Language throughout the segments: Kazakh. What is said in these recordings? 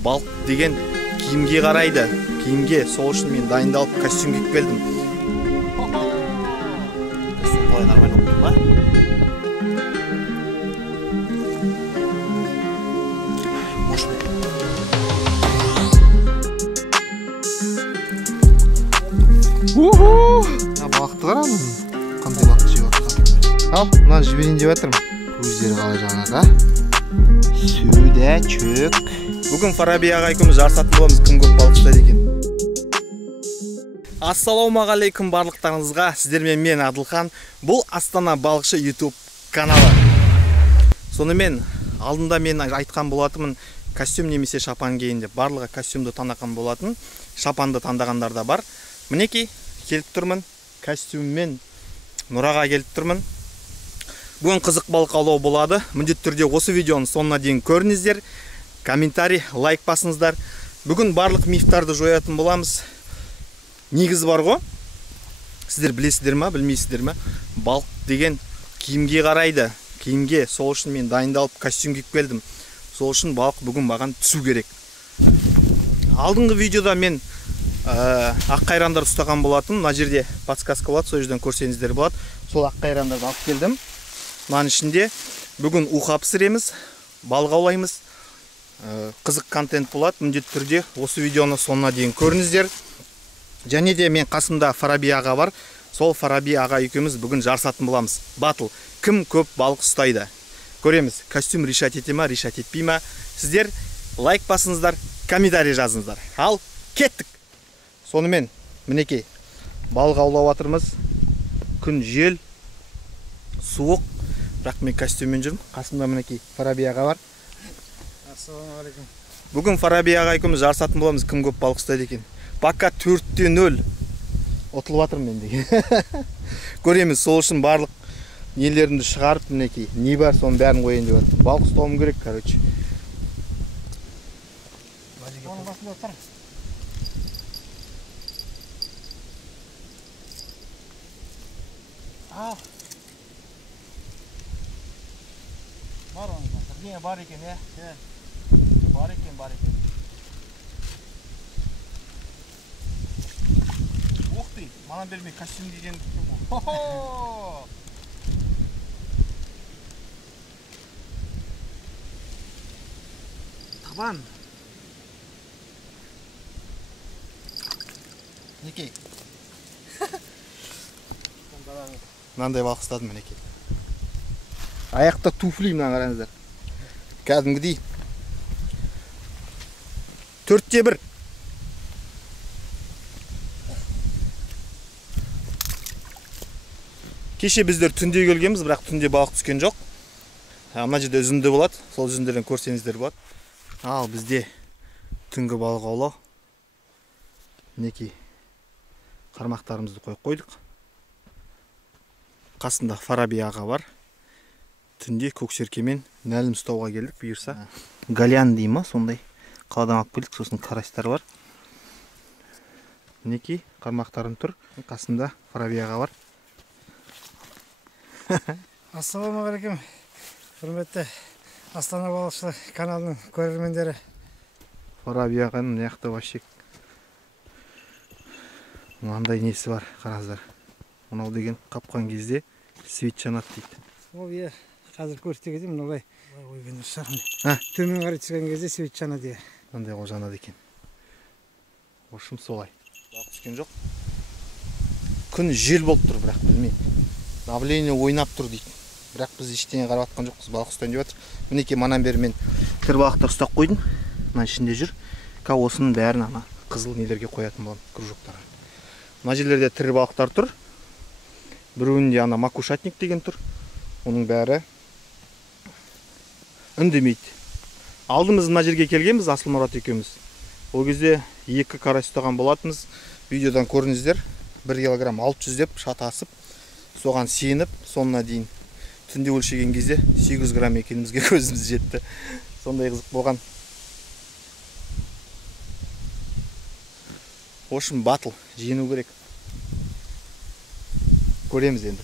Балық деген киімге қарайды. Киімге, сол үшін мен дайындалып костюм киіп келдім. Костюм қалай нормально болып тұр ма? Балықты қарам, қандай балықты жеп жатқан. Ал, мынаны жіберейін деп жатырмын. Көздері қалай жанады, Сүйде чөк. Бүгін Фараби аға екеуміз жарысатын боламыз, кім көп балық ұстайды екен. Ассалаумағалейкум барлықтарыңызға. Сіздермен мен Адылхан. Бұл Астана балықшы YouTube каналы. Сонымен алдында мен айтқан болатынмын, костюм немесе шапан киін деп. Барлығы костюмды таңдаған болатын, шапанды таңдағандар да бар. Мінекей, келіп тұрмын, костюммен Нұраға келіп тұрмын. Бүгін қызық балық аулау болады. Міндетті түрде осы видеоның соңына дейін көріңіздер. Комментарий, лайк басыңыздар. Бүгін барлық мифтарды жоятын боламыз. Негіз бар ғой. Сіздер білесіздер ме, білмейсіздер ме? Балық деген киімге қарайды. Киімге, сол үшін мен дайындалып костюм киіп келдім. Сол үшін балық бүгін маған түсу керек. Алдыңғы видеода мен ақ қайрандар ұстаған болатын. Мына жерде подсказка болады, сол жерден көрсеңіздер болады. Сол ақ қайрандарды алып келдім. Мынаның ішінде бүгін уха пісіреміз, балық аулаймыз. Қызық контент болады. Міндетті түрде осы видеоны соңына дейін көріңіздер. Және де мен қасымда Фараби аға бар. Сол Фараби аға екеуміз бүгін жарысатын боламыз. Батыл. Кім көп балық ұстайды? Көреміз. Костюм решать ете ме, решать етпей ме? Сіздер лайк басыңыздар, комментарий жазыңыздар. Ал, кеттік! Сонымен, мінекей, балық аулап жатырмыз. Күн жел, суық. Бірақ мен костюммен жүрмін. Қасымда мінекей Фараби аға бар. Ассалаумағалейкум. Бүгін Фараби аға екеуміз жарысатын боламыз, кім көп балық ұстайды екен. Пока 4-0 ұтылып жатырмын мен деген. Көреміз, сол үшін барлық нелерімді шығарып, мінекей, не бар, соның бәрін қойын деп жатырмын. Балық ұстауым керек, короче. Оның басында отыр. Бар оның басында. Не, бар екен, е? Бар екен, бар екен. Оқ дей, маған бермей костюм киген Хо-хо! Табан. Некей. Мынандай балық ұстадым, мінекей. Аяқта туфли, мына қараңыздар. Кәдімгідей 4-1. Кеше біздер түнде келгенбіз, бірақ түнде балық түскен жоқ. Мына жерде үзінді болады, сол үзіндерден көрсеңіздер болады. Ал бізде түнгі балық аулау. Мінекей қармақтарымызды қойып қойдық. Қасында Фараби аға бар. Түнде көксеркемен нәлім ұстауға келдік, бұйырса. Галян дей ма, сондай. Қаладан алып келдік, сосын қарастар бар. Мінекей қармақтарым тұр. Қасында Фараби аға бар. Ассалаумағалейкум. Құрметті Астана балықшы каналының көрермендері. Фараби ағаның мынақты вообще мынандай несі бар, қараңыздар. Мынау деген қапқан кезде свет жанады дейді. Ол е, қазір көрсете кезде мыналай ойбен шығармын. Төмен қарай түскен кезде свет жанады. Мынандай ол жанады екен. Ошым солай. Балық түскен жоқ. Күн жел болып тұр, бірақ білмеймін. Давление ойнап тұр дейді. Бірақ біз ештеңе қарап атқан жоқпыз, балық ұстайын деп жатыр. Мінекей манан бері мен тір балықтар ұстап қойдым. Мына ішінде жүр. Осының бәрін ана қызыл нелерге қоятын боламын, кружоктарға. Мына жерлерде тірі балықтар тұр. Біреуінде ана макушатник деген тұр. Оның бәрі үндемейді. Алдымыз мына жерге келгенбіз, Асылмұрат екеуміз. Ол кезде 2 карась ұстаған болатынбыз. Видеодан көріңіздер. 1 килограмм 600 деп шатасып, соған сеніп, соңына дейін түнде өлшеген кезде 800 грамм екенімізге көзіміз жетті. Сондай қызық болған. Ошым батыл, жеңу керек. Көреміз енді.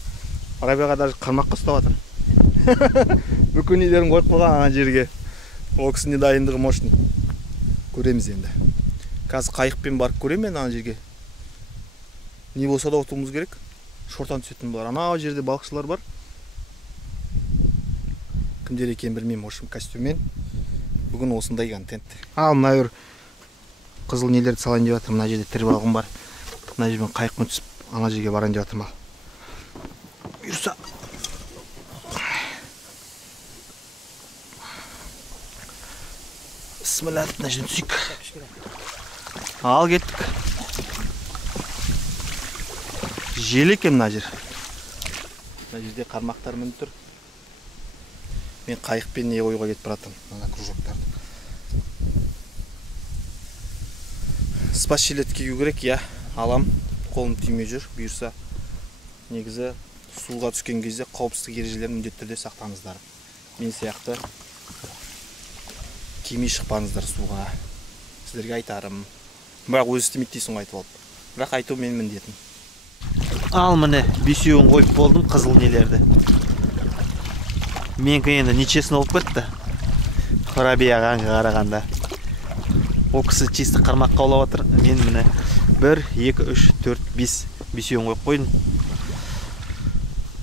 Фарабиға даже қармаққа ұстап жатыр. Бүкіл нелерін қойып қойған ана жерге. Ол кісінің дайындығы мощный. Көреміз енді. Қазір қайықпен барып көремін мен ана жерге. Не болса да отыруымыз керек. Шортан түсетін болар. Ана жерде балықшылар бар. Кімдер екен білмеймін, ошым костюммен. Бүгін осындай контент. Ал мына бір қызыл нелерді салайын деп жатырмын. Мына жерде тірі балығым бар. Мына жермен қайықпен түсіп, ана жерге барайын деп жатырмын. Бұйырса. Бисмилlah, мына жерден түсейік. Ал кеттік. Жел екен мына жер. Мына жерде қармақтар мініп тұр. Мен қайықпен не ойға кетіп баратырмын, мына кружоктарды. Спас жилет кию керек, я алам, қолым түймей жүр, бұйырса. Негізі суға түскен кезде қауіпсіздік ережелерін міндетті түрде сақтаңыздар. Мен сияқты кимей шықпаңыздар суға. Сіздерге айтарым. Бірақ өзі істемейді дейсің айтып алып. Бірақ айту менің міндетім. Ал міне, бесеуін қойып болдым қызыл нелерді. Менікі енді нечесін олып кетті. Фарабияға қарағанда. Ол кісі чисті қармақ қаулап отыр. Мен міне 1, 2, 3, 4, 5 бесеуін қойып қойдым.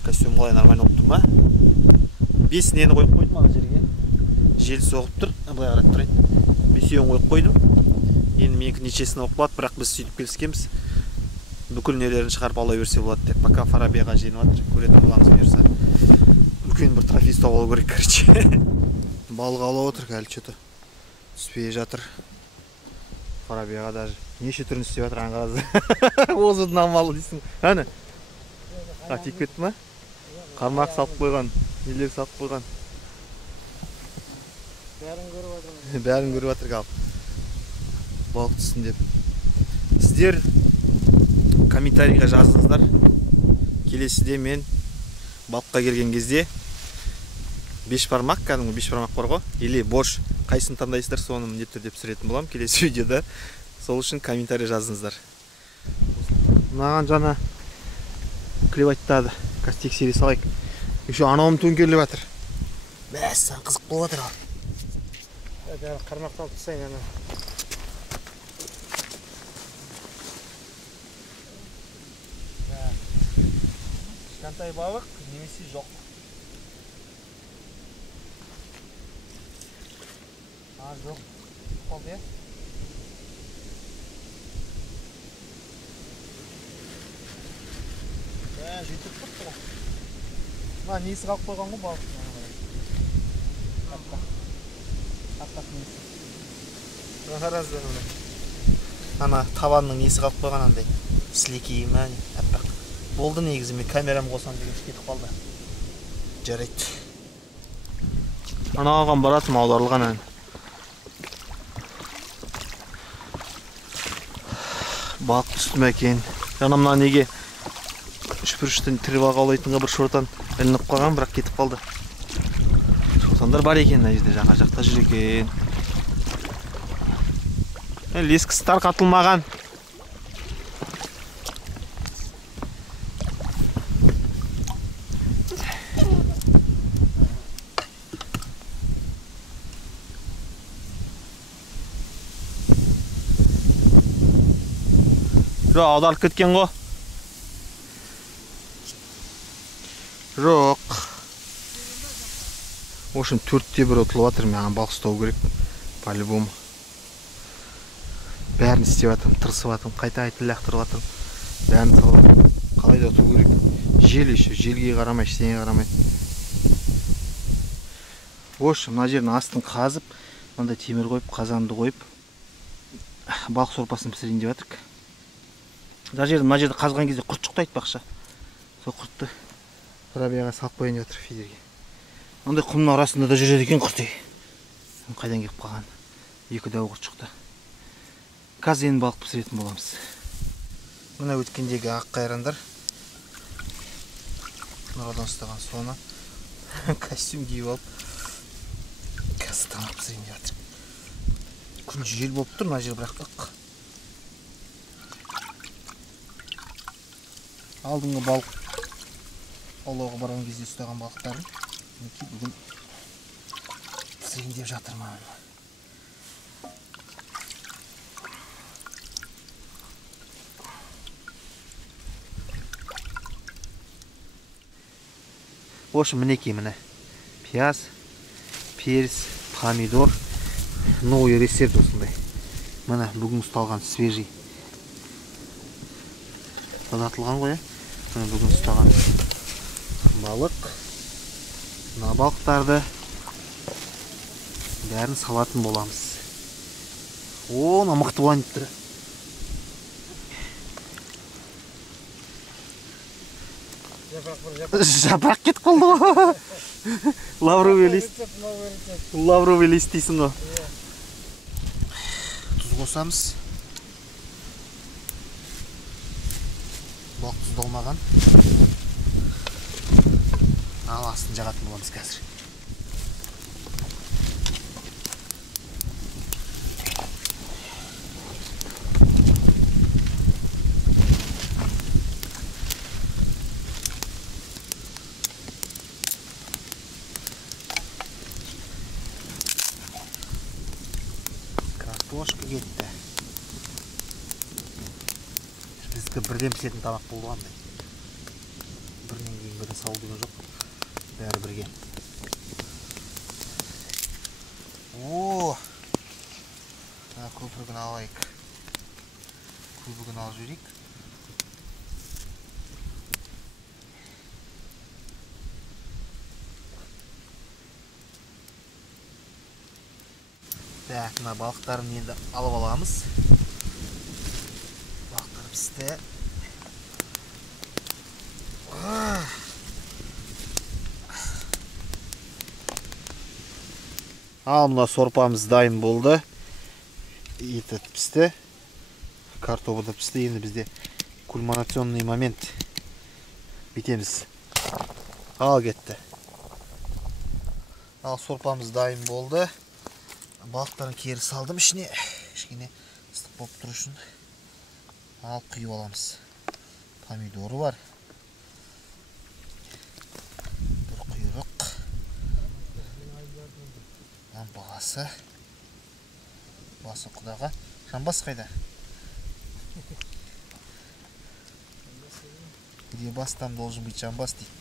Костюм қалай нормально болып тұр ма? 5 нені қойып қойдым ана жерге. Жел соғып тұр. Былай қарап тұрайын. Бесеуін қойып қойдым. Енді менікі нечесін оқып болады, бірақ біз сөйтіп келіскенбіз. Бүкіл нелерін шығарып ала берсе болады деп. Пока Фарабияға жеңіп жатыр. Көретін боламыз бұйырса. Үлкен бір трофей ұстап алу керек, короче. Балық аулап отыр, әлі что-то түспей жатыр. Фарабияға даже неше түрін істеп жатыр аңғазы. Озудың амалы дейсің. Әне? Тиіп кетті ма? Қармақ салып қойған, нелер салып қойған. Бәрін көріп жатыр қалып. Балық түссін деп. Сіздер комментарийға жазыңыздар. Келесіде мен балыққа келген кезде 5 бармақ, кәдімгі 5 бармақ бар ғой, или бош, қайсын таңдайсыздар, соны міндетті түрде пісіретін боламын келесі видеода. Сол үшін комментарий жазыңыздар. Мынаған жаңа клеваттады. Қазір тексере салайық. Еще анауым төңкеріліп жатыр. Мәссен қызық болып жатыр ал. Қармақты алып тастайын ана. Кішкентай балық немесе жоқ. Жоқ. Қолды е? Жетіп тұрды ғой. Мына несі қалып қойған ғой балық. Аттақ несі. Қаразы мұны. Ана табанның несі қалып қойған андай. Сілекейі ма, аппақ. Болды негізі, мен камерам қосам деген кетіп қалды. Жарайды. Ана алған баратым аударылған ән. Балық түсті ме екен. Жанымнан неге 3-1-3-тен тірі балық аулайтынға бір шортан ілініп қалған, бірақ кетіп қалды. Шортандар бар екен, мына жерде жаңа жақта жүр екен. Лескісі тарқатылмаған. Жоқ, аударылып кеткен ғой. Жоқ. В общем, 4-те 1 ұтылып жатыр. Мен балық ұстау керек. По-любому. Бәрін істеп жатырмын, тырысып жатырмын, қайта лақтырып жатырмын. Бәрін салып жатырмын. Қалайда ұту керек. Жел еще, желге қарамай, ештеңеге қарамай. В общем, мына жердің астын қазып, мындай темір қойып, қазанды қойып, балық сорпасын пісірейін деп жатырмық. Мына жерді қазған кезде құрт шықты айтпақшы. Сол құртты Фарабияға салып қойын деп жатыр фидерге. Мындай құмның арасында да жүреді екен құрт. Қайдан келіп қалған? 2 дәу құрт шықты. Қазір енді балық пісіретін боламыз. Мына өткендегі ақ қайрандар. Нұрадан ұстаған соны костюм киіп алып қазір тамақ пісірейін деп жатыр. Күн жел болып тұр, мына жер бірақ ық. Алдыңғы балық аулауға барған кезде ұстаған балықтарын бүгін пісірейін деп жатырмын. В общем, мінекей міне. Пияз, перец, помидор. Новый рецепт осындай. Міне бүгін ұсталған свежий. Тазартылған ғой, міне бүгін ұстаған балық. Мына балықтарды бәрін салатын боламыз. О, мына мықты болайын деп тұр. Жапырақ кетіп қалды ғой. Лавровый лист дейсің ғой. Тұз қосамыз. Балық тұздалмаған. Ал астын жағатын боламыз қазір. Картошка кетті. Біздікі бірден пісетін тамақ болды қандай. Бірінен кейін бірін салу деген жоқ. Бәрі бірге. О! Көпіргін алайық. Көпіргін алып жүрейік. Так, мына балықтарын енді алып аламыз. Балықтар пісті. Ал мына сорпамыз дайын болды. Еті пісті. Картофы да пісті. Енді бізде кульминационный момент. Бітеміз. Ал кетті. Ал сорпамыз дайын болды. Балықтарын кері салдым ішіне. Кішкене ыстық болып тұру үшін. Ал құйып аламыз. Помидоры бар. Бір құйрық. Басы. Басы құдаға. Жамбас қайда? Где бас, там должен быть жамбас дейді.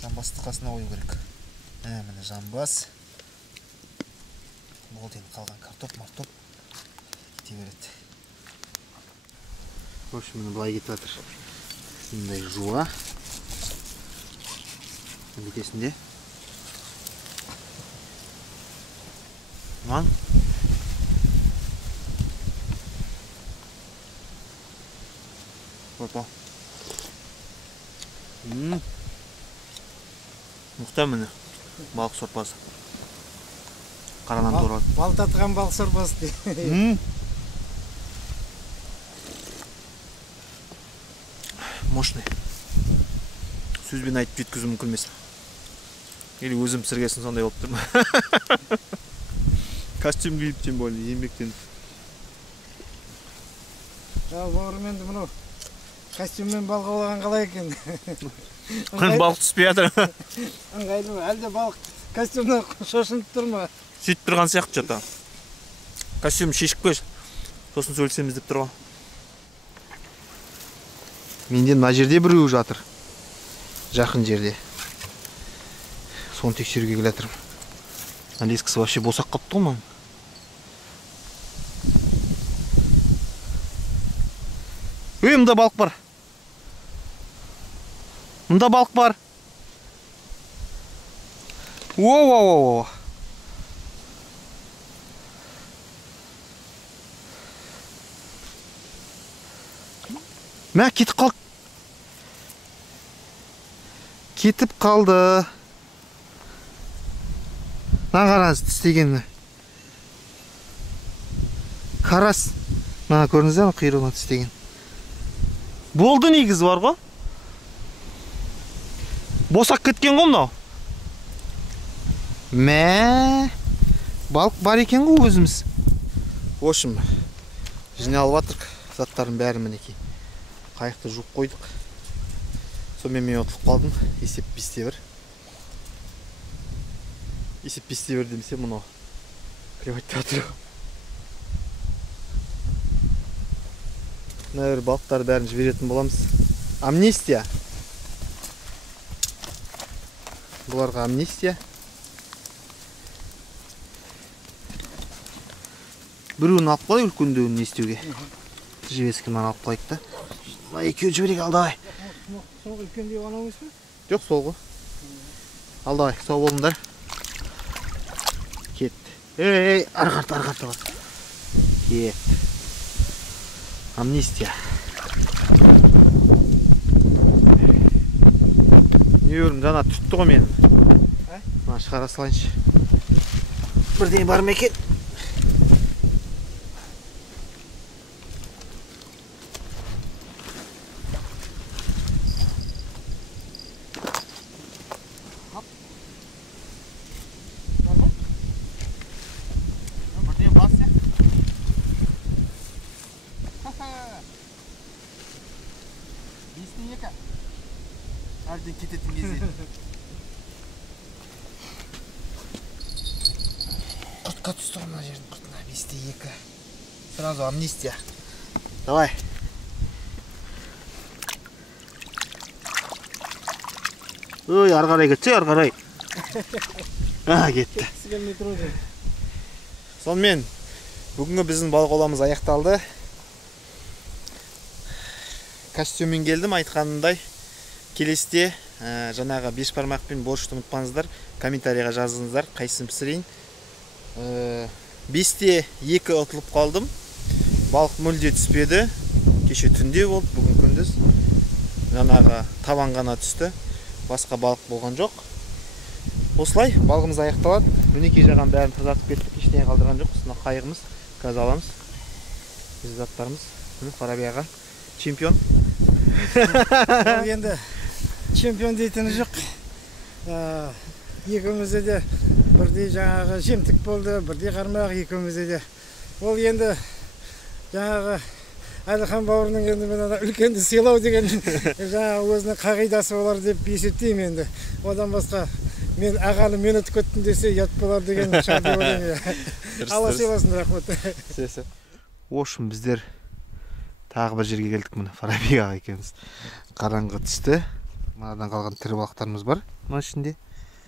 Жамбасты қасына қою керек. Міне жамбас. Болды енді қалған картоп. Кете береді. В общем, міне былай кетіп жатыр. Сындай жуа. Бетесінде. Ман. Опа. Мұқта міне. Балық сорпасы. Қаранан турады. Бал татқан балық сорпасы дейді. Мощный. Сөзбен айтып жеткізу мүмкін емес. Или өзім пісіргесін сондай болып тұрмын. Костюм киіп тем более еңбектеніп. Бауырым енді мынау костюммен балға болған қалай екен? Балық түспей жатыр. Ыңғайлы ма? Әлде балық костюмнан шошынып тұр ма? Сөйтіп тұрған сияқты жата. Костюм шешіп қой. Сосын сөйлесеміз деп тұрған. Менде мына жерде біреу жатыр. Жақын жерде. Соны тексеруге келе жатырмын. Лескасы вообще босақ қалыпты ғой. Ой, мұнда балық бар. Мұнда балық бар. О-о-о-о. Мә, кетіп қалды. Кетіп қалды. Мына қараңыз тістегені. Қарас. Мына көрдіңіздер ме құйрығына тістеген. Болды негізі бар ғой. Босақ кеткен ғой мынау. Мә, балық бар екен ғой өзіміз. В общем, жиналып жатырық. Заттардың бәрі мінекей. Қайықты жуып қойдық. Сонымен мен ұтылып қалдым. Есеп 5-1. Есеп 5-1 демесе мұны криватта тұр. Мына балықтар бәрін жіберетін боламыз. Амнистия. Бұларға амнистия. Біреуін алып қалай, үлкендеуін не істеуге. Жібескен маған алып қалайық та. Екеуін жіберек, алдағай. Сол үлкендеу ана емес пе? Жоқ, сол ғой. Алдағай, сау болыңдар. Кетті. Ей, арқарты. Кетті. Амнистия. Не өрім, жана түтті ғой мен. Мына шығара салайыншы. Бірден бар ма екен? Бірден бас ya. Бестен екі. Әлден кететін кезде. Құртқа түсті ғой мына жердің құртына. Бестен екі. Сразу амнистия. Давай. Ой, ары қарай кетсе, ары қарай. Кетті. Сонымен бүгінгі біздің балық ауламыз аяқталды. Костюммен келдім, айтқанымдай. Келесте жаңағы беш бармақпен борышты ұмытпаңыздар, комментарийға жазыңыздар, қайсысын пісірейін. 5-те 2 ұтылып қалдым. Балық мүлде түспеді. Кеше түнде болды, бүгін күндіз. Жаңағы табан ғана түсті. Басқа балық болған жоқ. Осылай балығымыз аяқталады. Мінекей жаған бәрін тазартып кеттік, ештеңе қалдырған жоқ. Осына қайығымыз, газ аламыз. Біз заттарымыз. Фараби аға чемпион. Енді чемпион дейтіні жоқ. Екеумізде де бірдей жаңағы жемтік болды, бірдей қармақ екеумізде де. Ол енді жаңағы Әлихан бауырының енді мен үлкенді сыйлау деген жаңағы өзінің қағидасы болар деп есептеймін енді. Одан басқа мен ағалы мен ұтып кеттім десе ұят болар деген шығар деп ойлаймын. Алла сыйласын, рахмет. Ошым біздер тағы бір жерге келдік, міне Фараби аға екеуміз. Қараңғы түсті. Мынадан қалған тірі балықтарымыз бар мына ішінде.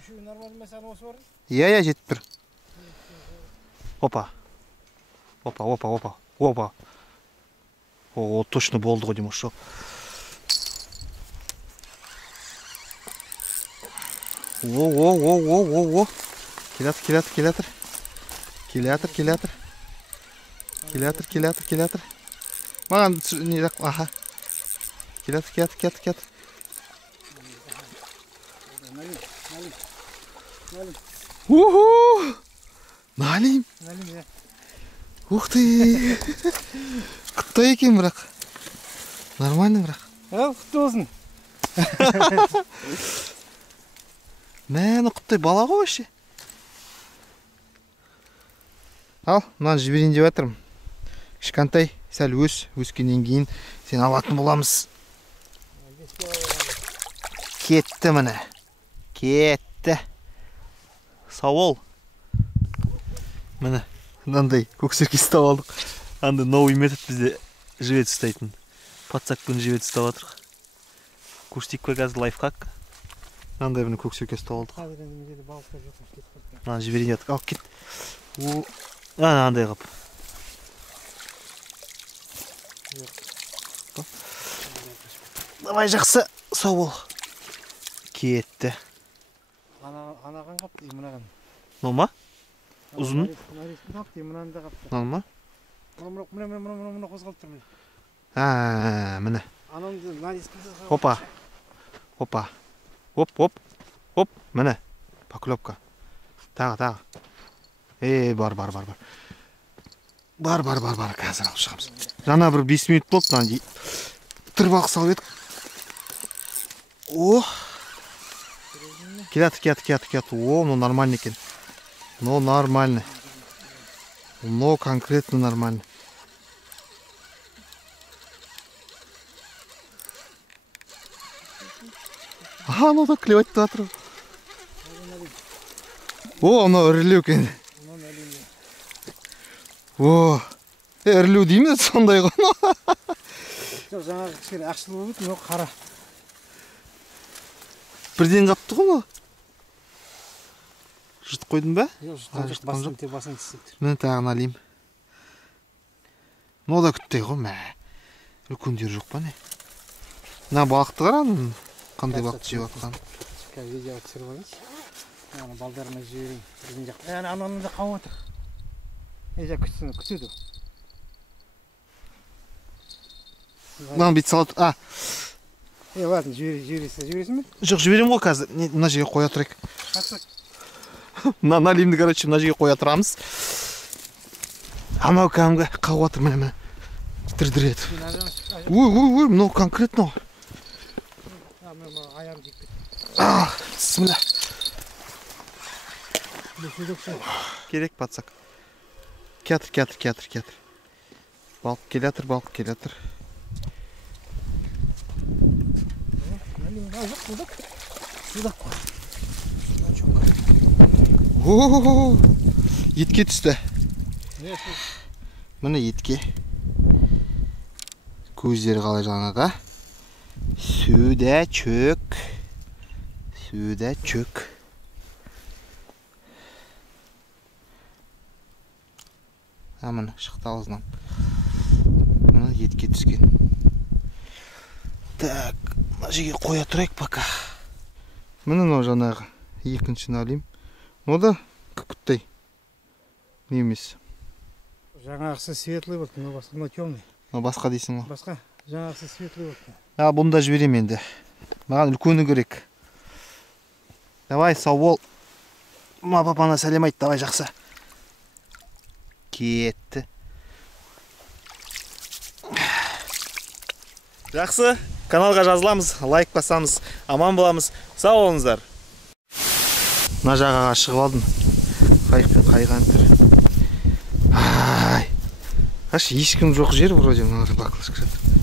Үшеуі нормальный ма саған осы бар? Иә, жетіп тұр. Опа. О, точно болды ғой, Димаш. О. Келатыр. Маған не жақ, аха. Келатыр. Налим. Ух ты. Құттай екен бірақ. Нормально бірақ. Құтты болсын. Мәні құттай бала ғой ше. Ал, мынаны жіберейін деп жатырмын. Кішкентай, сәл өскеннен кейін сен алатын боламыз. Кетті міне. Кетті. Сау бол. Міне, мынандай көксерке ұстап алдық. Андай новый метод бізде жібет ұстайтын. Подсакпен жібет ұстап жатырық. Көрсетейік пе қазір лайфхак. Мынандай міне көксерке ұстап алдық. Мына жіберейін жатық. Ал кет. Андай қып. Давай жақсы, сау бол. Кетті. Анаған қапты, мұнаған. Нолма? Ұзын? Нолма? Нолма? Мұна қозғалып тұрмын. Міне. Анамды нарезкімді Опа. Оп. Міне. Поклепка. Тағы. Бар. Бар. Қазір алып шығамыз. Жаңа бір 5 минут болды. Тыр балық салып едік. О. Келатыр. О, ну нормально екен. Ну нормально. Ну конкретно нормально. Ну да клевать жатыр. О, мынау ірілеу екен. О, ірілеу дейміз сондай ғой. Жаңағы кішкене ақшыл болып өтті, мынау қара. Бірден қапты ғой мынау. жыртып қойдың ба? Жоқ, басын түсіп. Мен тағын алайым. Но да күттей ғой, мә. Үлкендер жоқ па не? Мына балықты қара, қандай балықты жеп жатқан. Видео түсіріп алайыншы. Ана балдарына жіберейін. Біздің жақта. Ананы да қауып отыр. Жа күтеді. Мынаны бүйтіп салады. Ладно, жібересің бе? Жоқ, жіберем ғой қазір. Мына жерге қоя тұрайық. Налимді, короче, мына жерге қоя тұрамыз. Анау кәдімгі қағып отыр, міне. Дір-дір етіп. Ой, мынау конкретно. Бісміллә. Керек, пацак. Кетір. Балық келетір. Етке түсті. Міне етке. Көздері қалай жаңаға. Суда чөк. Міне шықты ауызынан. Міне етке түскен. Так, мына жерге қоя тұрайық пока. Міне жаңағы екіншіні алайым. О да күкіттай. Немес. Жаңағысы светлый болды, мына темный. Басқа дейсің ғой? Басқа. Жаңағысы светлый болды. Бұны да жіберем енді. Маған үлкені керек. Давай, сау бол. Папана сәлем айт, давай жақсы. Кетті. Жақсы, каналға жазыламыз, лайк басамыз, аман боламыз. Сау болыңыздар. Мына жағаға шығып алдым. Қайықпен қайған тұр. Ешкім жоқ жер вроде, мына бақылышып жатыр.